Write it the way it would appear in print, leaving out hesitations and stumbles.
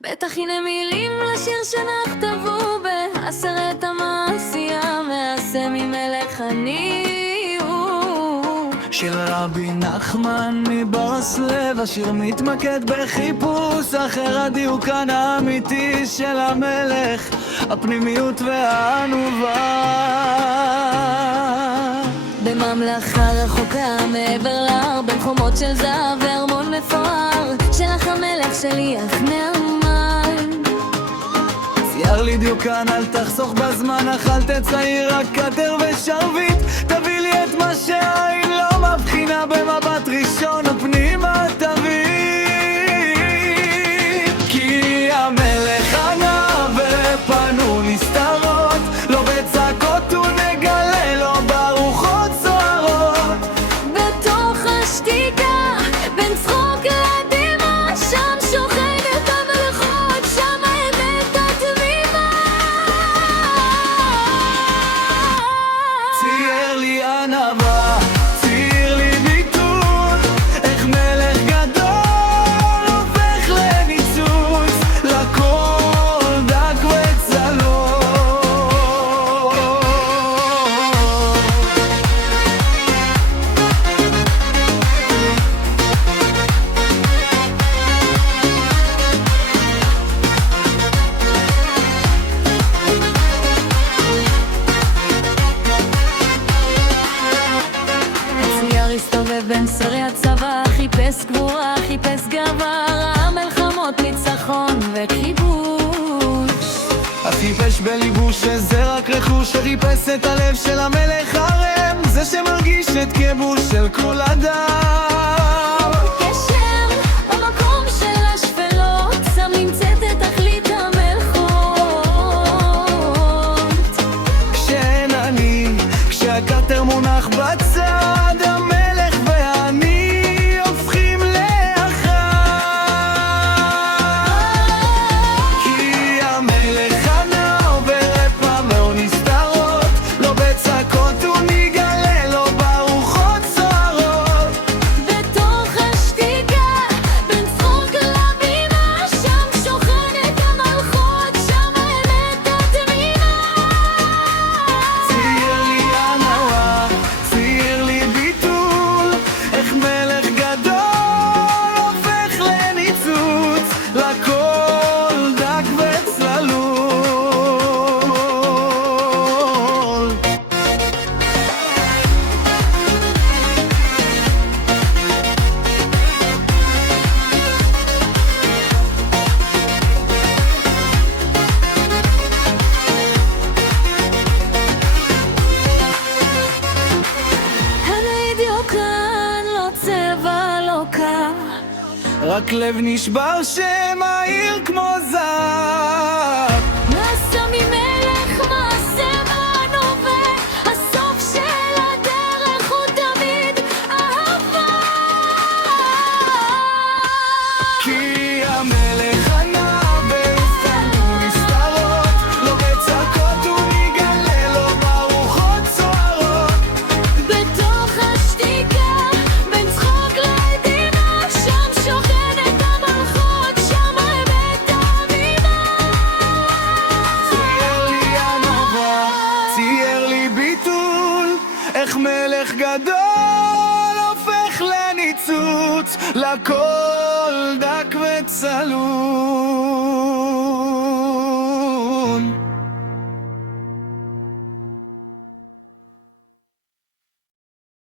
בטח הנה מילים לשיר שנכתבו בעשרת המעשייה, מעשה ממלך אני הוא. שיר רבי נחמן מברסלב, השיר מתמקד בחיפוש אחר הדיוקן האמיתי של המלך, הפנימיות והענובה. בממלכה רחוקה מעבר להר, בין חומות של זהב וארמון מפואר, שלח המלך שלי אך נאמן. צייר לי דיוקן, אל תחסוך בזמן, אכל תצעיר רק כתר ושרביט, תביא לי את מה שהעין לא מבחינה, במבט ראשון ופנימה תביא. כי המלך ענה ופנו נסתרות, לא בצעקות ונגלה לו ברוחות סוערות. בתוך השתיקה בין צחוק לדמעה, שם שוכנת המלכות, שם האמת התמימה. צייר לי ענווה, צייר לי ביטול, איך מלך גדול הופך לניצוץ, לכל דק וצלול. הצייר הסתובב בין שרי הצבא, חיפש גבורה, חיפש גאווה, ראה מלחמות, ניצחון וכיבוש. החיפש בליבו שזה רק רכוש, שחיפש את הלב של המלך הרם, זה שמרגיש את כיבוש של כל אדם. קשר במקום של השפלות, שם נמצאת את תכלית המלכות. כשאין אני, כשהכתר מונח בצד, המלך ואני הופכים לאחד. כי המלך ענה וברפא מאוד נסתרות, לא בצעקות ונגלה לו ברוחות סוערות. בתוך השתיקה בין צחוק לבימה, שם שוכנת המלכות, שם האמת התמימה. צייר לי ענווה, צייר לי ביטול, איך מלך גדול הופך לניצוץ, לכל דק וצלול. הנה דיוקן, לא צבע, לא קר, רק לב נשבר שמאיר כמו זהב. מעשה ממלך, מעשה מענווה, הסוף של הדרך הוא תמיד אהבה. כי המלך ענה והופתענו נסתרות, לא בצעקות ונגלה לו ברוחות סוערות. בתוך השתיקה בין צחוק לדמעה, שם שוכנת המלכות, שם האמת התמימה. צייר לי ענווה, צייר לי ביטול, איך מלך גדול הופך לניצוץ, לכל